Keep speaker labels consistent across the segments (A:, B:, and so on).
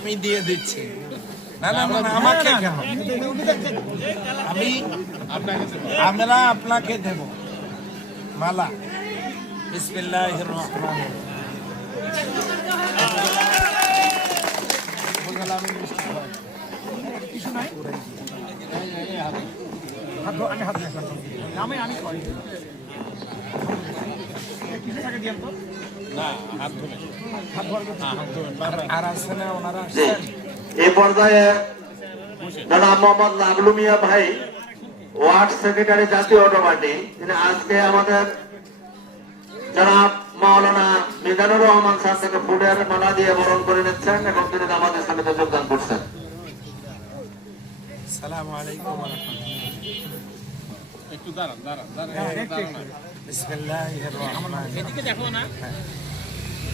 A: আমি দিয়ে দিচ্ছি। না না আমাকে কেন? আমি আমরা আপনাকে দেব। মালা। বিসমিল্লাহির রহমানির
B: হাত আমি হাত আমি আমি করি কিছু টাকা দিয়ে তো হাত ধোয়ার কথা।
A: আর আছে না ওনারা
C: জি
A: আসছেন
C: এই পর্যায়ে জনাব মোহাম্মদ লাবলু মিয়া ভাই, ওয়ার্ড সেক্রেটারি জাতীয় অটোপার্টি তিনি আজকে আমাদের জনাব মাওলানা মিজানুর রহমান স্যার থেকে ফুলের মালা দিয়ে বরণ করে নিচ্ছেন এবং তিনি জামাত ইসলামীতে যোগদান করছেন।
A: সালামু আলাইকুম
D: একটু দাঁড়ান দাঁড়ান দাঁড়ান
B: হ্যাঁ,
A: রহমানির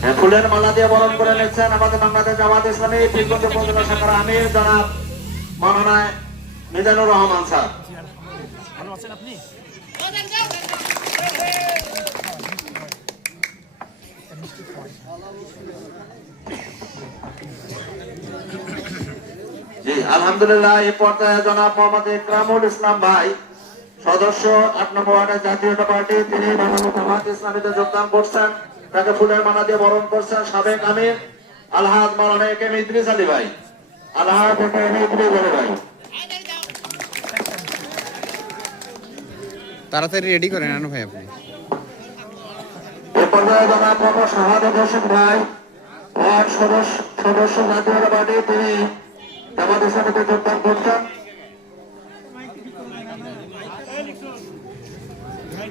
C: হ্যাঁ, ফুলের মালা দিয়ে বরণ করে নিচ্ছেন আমাদের বাংলাদেশ জামাত ইসলামী শাখার আমির জনাব মিজানুর রহমান স্যার।
B: ভালো আছেন আপনি?
C: জি আলহামদুলিল্লাহ এই পর্যায়ে জনাব মোহাম্মদ ইকরামুল ইসলাম ভাই সদস্য আট নম্বর ওয়ার্ডের জাতীয়তা পার্টি তিনি জামাত ইসলামীতে যোগদান করছেন। তাকে ফুলের মালা দিয়ে বরণ করছেন সাবেক আমির আলহাদ মালানা একে ইদ্রিস আলী ভাই। আলহাদ একে ইদ্রিস আলী ভাই।
E: তাড়াতাড়ি রেডি করেন আনু ভাই আপনি।
C: এই পর্যায়ে জনাব মোহাম্মদ শাহাদত হোসেন ভাই সদস্য সদস্য জাতীয়তা পার্টি তিনি জামাত ইসলামীতে যোগদান করছেন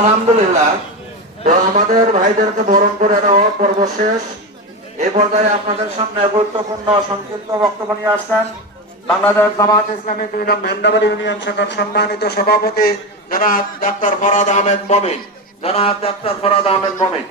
C: আলহামদুলিল্লাহ। তো আমাদের ভাইদেরকে বরণ করে নেওয়া পর্ব শেষ। এ পর্যায়ে আপনাদের সামনে গুরুত্বপূর্ণ সংক্ষিপ্ত বক্তব্য নিয়ে আসছেন বাংলাদেশ জামাত ইসলামী দুই নং ভেন্ডাবাড়ি ইউনিয়ন শাখার সম্মানিত সভাপতি জনাব ডাক্তার ফরাদ আহমেদ মমিন। জনাব ডাক্তার ফরাদ আহমেদ মমিন।